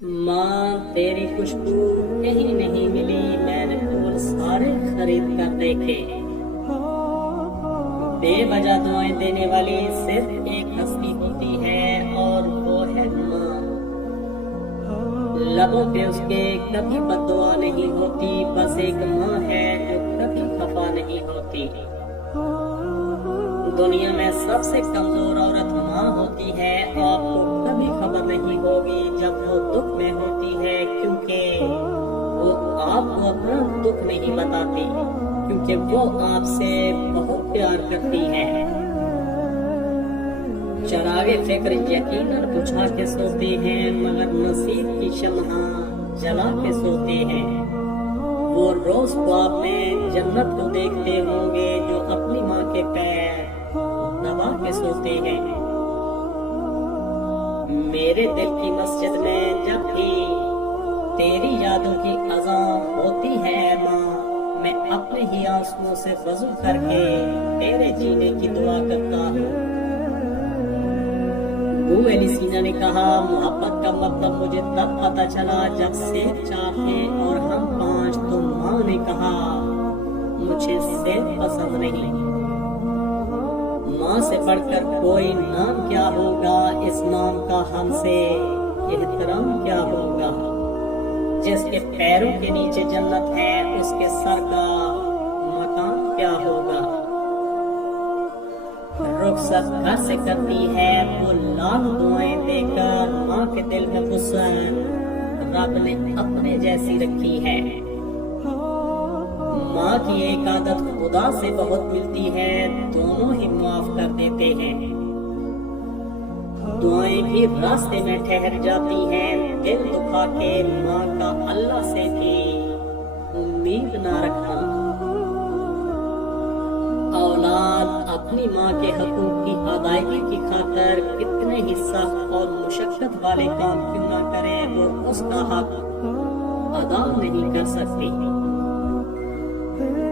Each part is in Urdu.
ماں تیری خوشبو کہیں نہیں ملی، میں نے پھول سارے خرید کر دیکھے۔ بے وجہ دعائیں دینے والی صرف ایک ہستی ہوتی ہے اور وہ ہے ماں۔ لبوں پہ اس کے کبھی بد دعا نہیں ہوتی، بس ایک ماں ہے جو کبھی خفا نہیں ہوتی۔ دنیا میں سب سے کمزور عورت ماں ہوتی ہے، آپ کو کبھی خبر نہیں ہوگی جب وہ دکھ میں ہوتی ہے، کیونکہ وہ آپ کو اپنا دکھ نہیں بتاتی، کیونکہ وہ آپ سے بہت پیار کرتی ہے۔ چراغ فکر یقیناً بجھا کے سوتے ہیں، مگر نصیب کی شمع جلا کے سوتے ہیں۔ وہ روز خواب میں جنت کو دیکھتے ہوں گے جو اپنی ماں کے پیر دبا کے سوتے ہیں۔ میرے دل کی مسجد میں جب بھی تیری یادوں کی اذان ہوتی ہے ماں، میں اپنے ہی آنسوؤں سے وضو کر کے تیرے جینے کی دعا کرتا ہوں۔ ابو علی سینا نے کہا، محبت کا مطلب مجھے تب پتہ چلا جب سیب 4 تھے اور ہم 5، تو ماں نے کہا مجھے سیب پسند نہیں۔ ماں سے بڑھ کر کوئی نام کیا ہوگا، اس نام کا ہم سے احترام کیا ہوگا۔ جس کے پیروں کے نیچے جنت ہے، اس کے سر کا مقام کیا ہوگا۔ رخصت گھر سے کرتی ہے وہ لاکھ دعائیں دے کر، ماں کے دل میں حسن رب نے اپنے جیسی رکھی ہے۔ ماں کی ایک عادت خدا سے بہت ملتی ہے، دونوں ہی معاف کر دیتے ہیں۔ دعائیں بھی راستے میں ٹھہر جاتی ہیں، دل دکھا کے ماں کا اللہ سے بھی امید نہ رکھنا۔ اولاد اپنی ماں کے حقوق کی ادائیگی کی خاطر کتنے ہی سخت اور مشقت والے کام کیوں نہ کرے، وہ اس کا حق ادا نہیں کر سکتی۔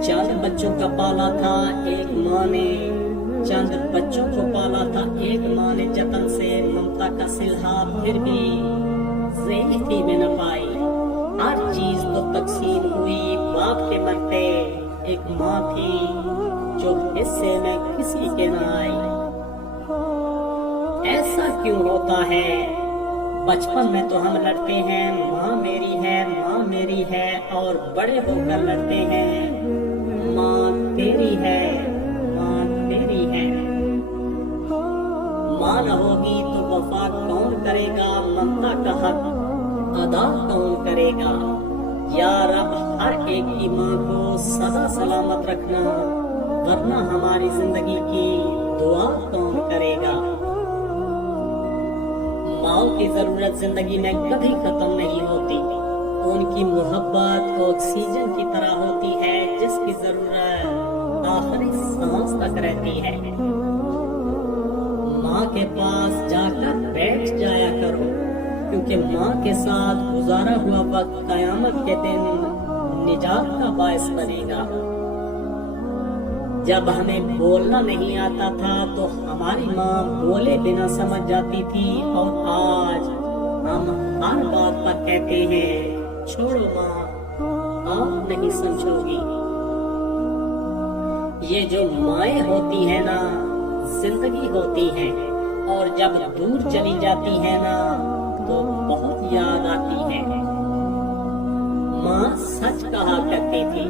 چند بچوں کا پالا تھا ایک ماں نے، چند بچوں کو پالا تھا ایک ماں نے جتن سے، ممتا کا سلہا پھر بھی ضعیفی میں نہ پائی۔ ہر چیز تو تقسیم ہوئی، باپ کے مرتے ایک ماں تھی جو حصے میں کسی کے نہ آئی۔ ایسا کیوں ہوتا ہے؟ بچپن میں تو ہم لڑتے ہیں ماں میری ہے، ماں میری ہے، اور بڑے ہو کر لڑتے ہیں ماں تیری ہے، ماں تیری ہے۔ ماں نہ ہوگی تو وفا کون کرے گا، ممتا کا حق ادا کون کرے گا۔ یا رب ہر ایک کی ماں کو سدا سلامت رکھنا، ورنہ ہماری زندگی کی دعا کون کرے گا۔ ماں کی ضرورت زندگی میں کبھی ختم نہیں ہوتی، ان کی محبت آکسیجن کی طرح ہوتی ہے جس کی ضرورت آخری سانس تک رہتی ہے۔ ماں کے پاس جا کر بیٹھ جایا کرو، کیونکہ ماں کے ساتھ گزارا ہوا وقت قیامت کے دن نجات کا باعث بنے گا۔ جب ہمیں بولنا نہیں آتا تھا تو ہماری ماں بولے بنا سمجھ جاتی تھی، اور آج ہم ہر بات پر کہتے ہیں چھوڑو ماں آپ نہیں سمجھو گی۔ یہ جو مائیں ہوتی ہیں نا زندگی ہوتی ہیں، اور جب دور چلی جاتی ہے نا تو بہت یاد آتی ہے۔ ماں سچ کہا کرتی تھی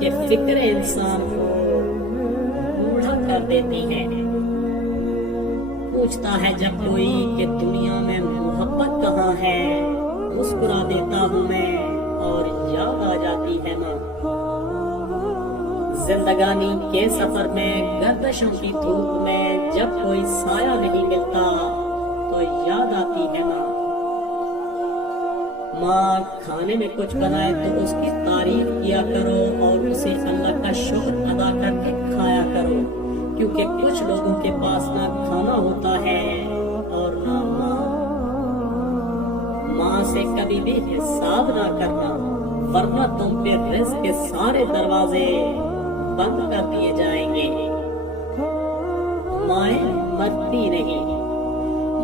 کہ فکر انسان کو کر دیتی ہے۔ پوچھتا ہے جب کوئی کہ دنیا میں محبت کہاں ہے، مسکرا دیتا ہوں میں اور یاد آ جاتی ہے ماں۔ زندگانی کے سفر میں گردشوں کی دھوپ میں جب کوئی سایہ نہیں ملتا تو یاد آتی ہے ماں۔ ماں کھانے میں کچھ بنائے تو اس کی تعریف کیا کرو اور اسے اللہ کا شکر ادا کر کے کھایا کرو، کیونکہ کچھ لوگوں کے پاس نہ کھانا ہوتا ہے اور نہ ماں۔ ماں سے کبھی بھی حساب نہ کرنا، ورنہ تم پہ رزق کے سارے دروازے بند کر دیے جائیں گے۔ مائیں مرتی نہیں،